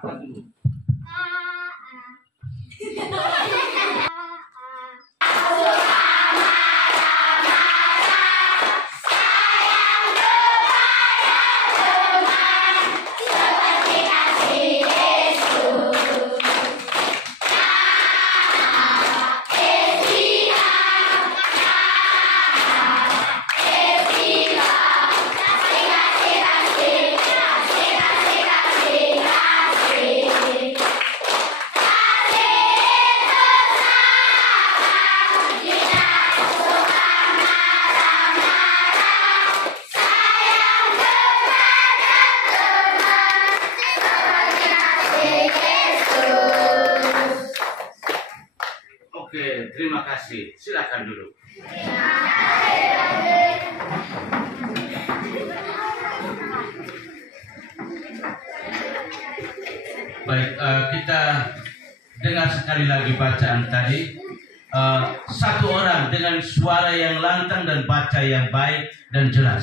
Apa dulu? Oke, terima kasih. Silakan duduk. Baik, kita dengar sekali lagi bacaan tadi. Satu orang dengan suara yang lantang dan baca yang baik dan jelas.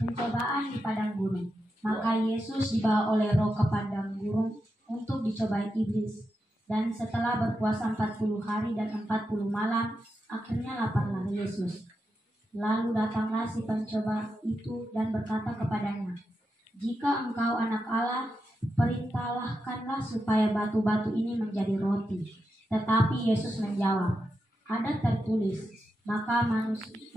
Pencobaan di padang gurun. Maka Yesus dibawa oleh Roh ke padang gurun untuk dicobai iblis. Dan setelah berpuasa 40 hari dan 40 malam, akhirnya laparlah Yesus. Lalu datanglah si pencoba itu dan berkata kepadanya, "Jika engkau anak Allah, perintahkanlah supaya batu-batu ini menjadi roti." Tetapi Yesus menjawab, "Ada tertulis, maka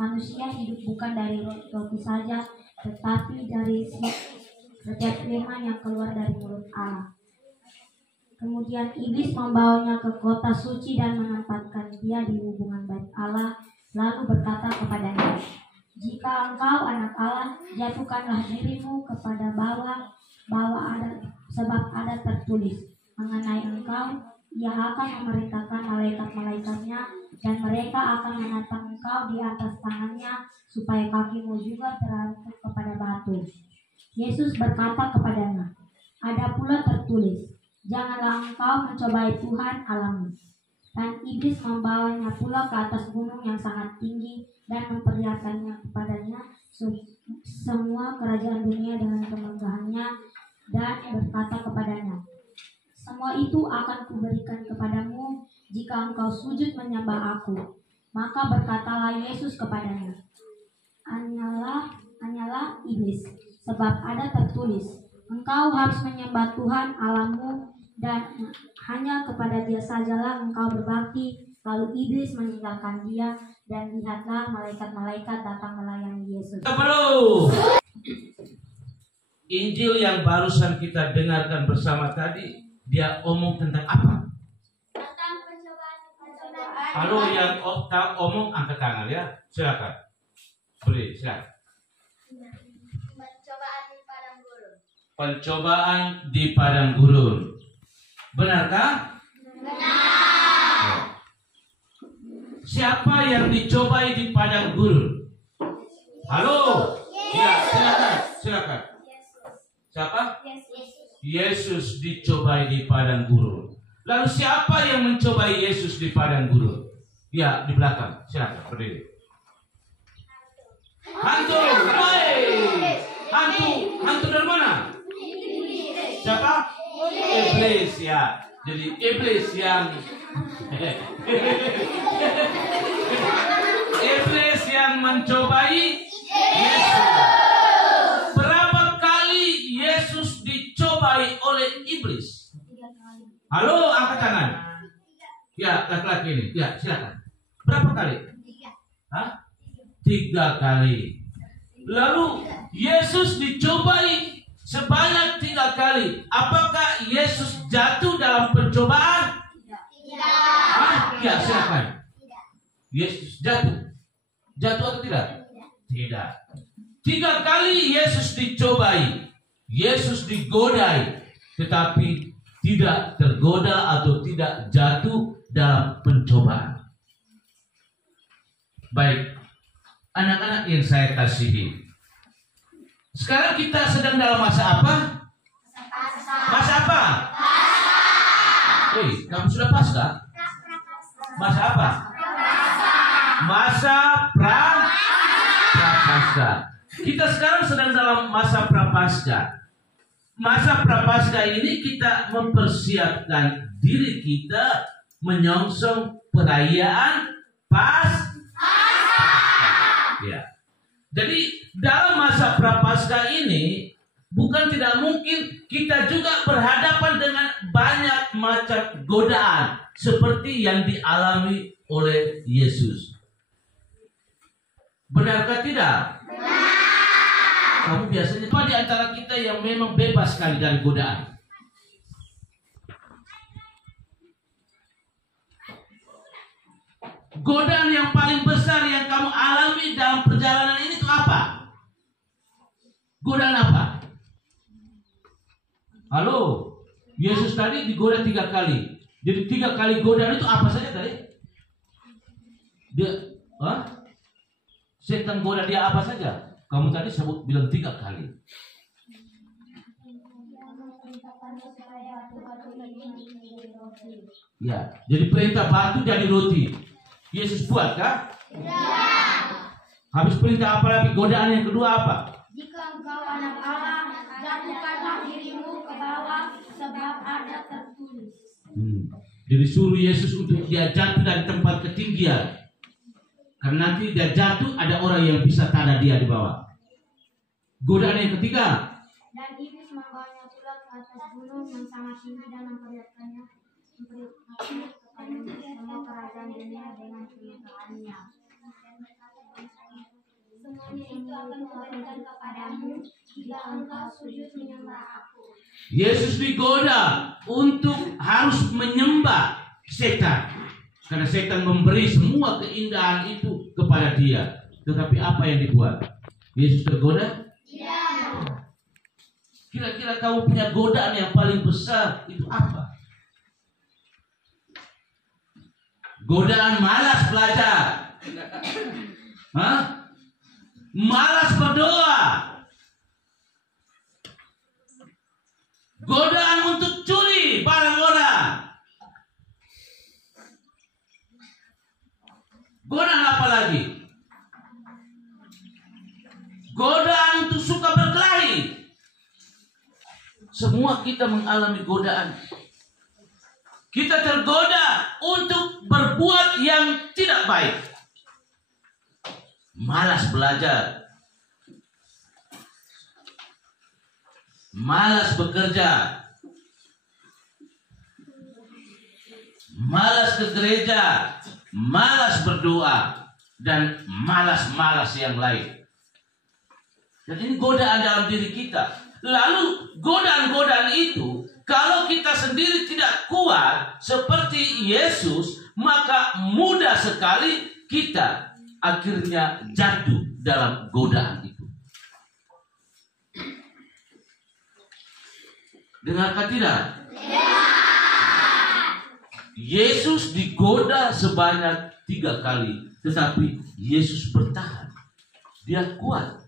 manusia hidup bukan dari roti saja, tetapi dari setiap firman yang keluar dari mulut Allah." Kemudian iblis membawanya ke kota suci dan menempatkan dia di hubungan bait Allah, lalu berkata kepadanya, "Jika engkau anak Allah, jatuhkanlah dirimu kepada bawah sebab ada tertulis mengenai engkau, ia akan memerintahkan malaikat-malaikatnya dan mereka akan menatang engkau di atas tangannya supaya kakimu juga terangkut kepada batu." Yesus berkata kepadanya, "Ada pula tertulis, janganlah engkau mencobai Tuhan Allahmu." Dan iblis membawanya pula ke atas gunung yang sangat tinggi dan memperlihatkannya kepadanya semua kerajaan dunia dengan kemegahannya, dan berkata kepadanya, "Semua itu akan kuberikan kepadamu jika engkau sujud menyembah aku." Maka berkatalah Yesus kepadanya, Anyalah iblis, sebab ada tertulis, engkau harus menyembah Tuhan Allahmu dan hanya kepada Dia sajalah engkau berbakti. Lalu iblis meninggalkan dia, dan lihatlah malaikat-malaikat datang melayani Yesus. Injil yang barusan kita dengarkan bersama tadi, dia omong tentang apa? Tentang pencobaan. Kalau yang omong angkat tangan ya, silakan. Boleh, silakan. Pencobaan di padang gurun. Pencobaan di padang gurun. Benarkah? Benar. Siapa yang dicobai di padang gurun? Halo? Ya, silakan. Siapa? Yesus dicobai di padang gurun. Lalu siapa yang mencobai Yesus di padang gurun? Ya, di belakang. Silakan berdiri. Hantu, hantu dari mana? Siapa? Iblis ya. Jadi iblis yang iblis yang mencobai Yesus. Berapa kali Yesus dicobai oleh iblis? 3 kali. Halo, angkat tangan. Ya, laki-laki ini. Ya, silakan. Berapa kali? 3 kali. Lalu Yesus dicobai sebanyak 3 kali. Apakah Yesus jatuh dalam pencobaan? Tidak. Ya, silakan. Yesus jatuh. Jatuh atau tidak? Tidak. 3 kali Yesus dicobai. Yesus digodai. Tetapi tidak tergoda atau tidak jatuh dalam pencobaan. Baik. Anak-anak yang saya kasihi, sekarang kita sedang dalam masa apa? Masa apa? Kamu sudah pasca? Masa apa? Masa prapaskah. Kita sekarang sedang dalam masa prapaskah. masa Prapaskah ini kita mempersiapkan diri kita menyongsong perayaan Paskah. Ya. Jadi dalam masa Prapaskah ini bukan tidak mungkin kita juga berhadapan dengan banyak macam godaan seperti yang dialami oleh Yesus. Benarkah tidak? Kamu biasanya apa di antara kita yang memang bebas sekali dari godaan? Godaan yang paling besar yang kamu alami dalam perjalanan ini itu apa? Godaan apa? Halo, Yesus tadi digoda 3 kali. Jadi 3 kali godaan itu apa saja tadi? Setan goda dia apa saja? Kamu tadi bilang 3 kali. Ya, jadi perintah batu jadi roti. Yesus buat kah? Tidak. Habis perintah apa lagi? Godaan yang kedua apa? Jika engkau anak Allah, jatuhkanlah dirimu ke bawah, sebab ada tertulis. Jadi suruh Yesus untuk dia jatuh dari tempat ketinggian. Karena nanti dia jatuh, ada orang yang bisa tada dia di bawah. Godaan yang ketiga. Dan iblis membawanya pula ke atas gunung yang sangat tinggi dan memperlihatkannya kepada semua kerajaan dunia dengan kemuliaannya. Semuanya itu akan kuberikan kepadamu jika engkau sujud menyembah aku. Yesus digoda untuk harus menyembah setan. Karena setan memberi semua keindahan itu kepada dia. Tetapi apa yang dibuat? Yesus tergoda? Tidak. Kira-kira kamu punya godaan yang paling besar itu apa? Godaan malas belajar. Malas berdoa. Godaan untuk curi barang orang. Godaan apa lagi? Godaan untuk suka berkelahi. Semua kita mengalami godaan. Kita tergoda untuk berbuat yang tidak baik. Malas belajar. Malas bekerja. Malas ke gereja. Malas berdoa. Dan malas-malas yang lain. Dan ini godaan dalam diri kita. Lalu godaan-godaan itu, kalau kita sendiri tidak kuat seperti Yesus, maka mudah sekali kita akhirnya jatuh dalam godaan itu. Dengarkah tidak? Ya. Yesus digoda sebanyak 3 kali, tetapi Yesus bertahan. Dia kuat,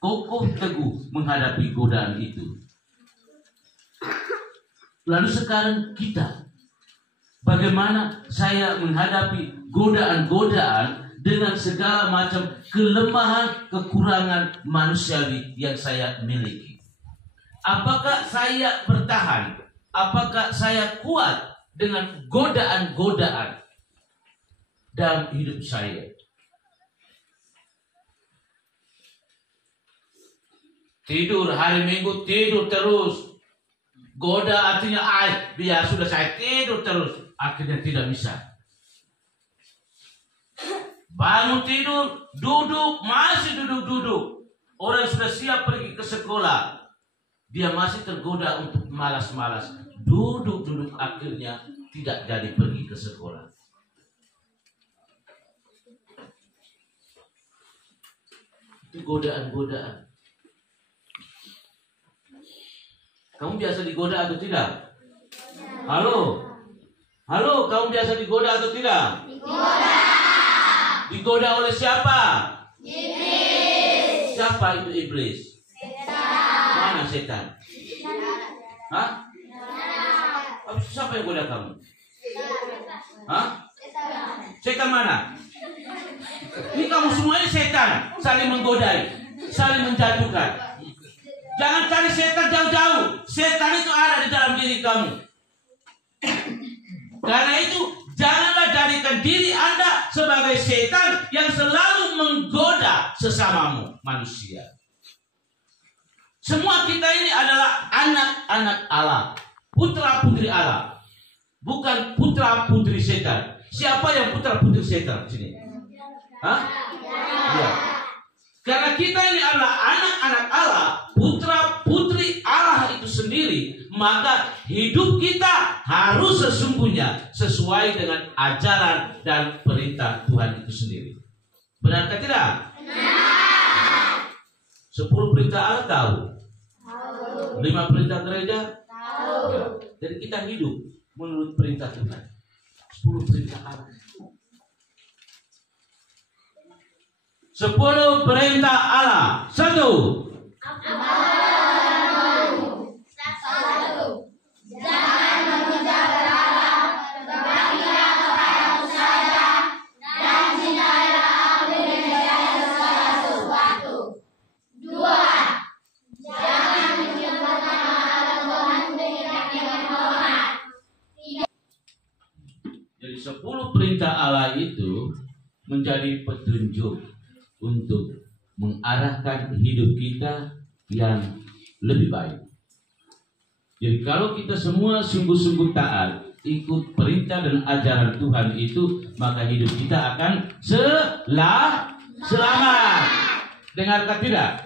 kokoh teguh menghadapi godaan itu. Lalu sekarang kita, bagaimana saya menghadapi godaan-godaan dengan segala macam kelemahan, kekurangan manusiawi yang saya miliki? Apakah saya bertahan? Apakah saya kuat dengan godaan-godaan dalam hidup saya? Tidur hari Minggu, tidur terus. Goda artinya biar sudah saya tidur terus. Akhirnya tidak bisa. Bangun tidur, duduk, masih duduk-duduk. Orang sudah siap pergi ke sekolah. Dia masih tergoda untuk malas-malas. Duduk-duduk akhirnya tidak jadi pergi ke sekolah. Itu godaan-godaan. Kamu biasa digoda atau tidak? Halo? Halo, kamu biasa digoda atau tidak? Digoda. Digoda oleh siapa? Iblis. Siapa itu iblis? Setan. Mana setan? Hah? Setan. Siapa yang goda kamu? Hah? Setan. Setan mana? Ini kamu semuanya setan, saling menggodai, saling menjatuhkan. Jangan cari setan jauh-jauh. Setan itu ada di dalam diri kamu. Karena itu janganlah jadikan diri Anda sebagai setan yang selalu menggoda sesamamu manusia. Semua kita ini adalah anak-anak Allah, putra-putri Allah, bukan putra-putri setan. Siapa yang putra-putri setan sini? Hah? Ya. Karena kita ini adalah anak-anak Allah, putra-putri Allah itu sendiri, maka hidup kita harus sesungguhnya sesuai dengan ajaran dan perintah Tuhan itu sendiri. Benarkah tidak? Benar. 10 perintah Allah tahu. 5 perintah gereja tahu. Ya. Jadi kita hidup menurut perintah Tuhan. 10 perintah Allah. 10 perintah Allah. 1. Jangan memuja berhala, berbaktilah kepadaku saja, dan cintailah aku dengan segala sesuatu. 2. Jangan menyebut nama Allah Tuhanmu dengan hormat. Jadi 10 perintah Allah itu menjadi petunjuk untuk mengarahkan hidup kita yang lebih baik. Jadi kalau kita semua sungguh-sungguh taat, ikut perintah dan ajaran Tuhan itu, maka hidup kita akan selamat. Dengarkah tidak?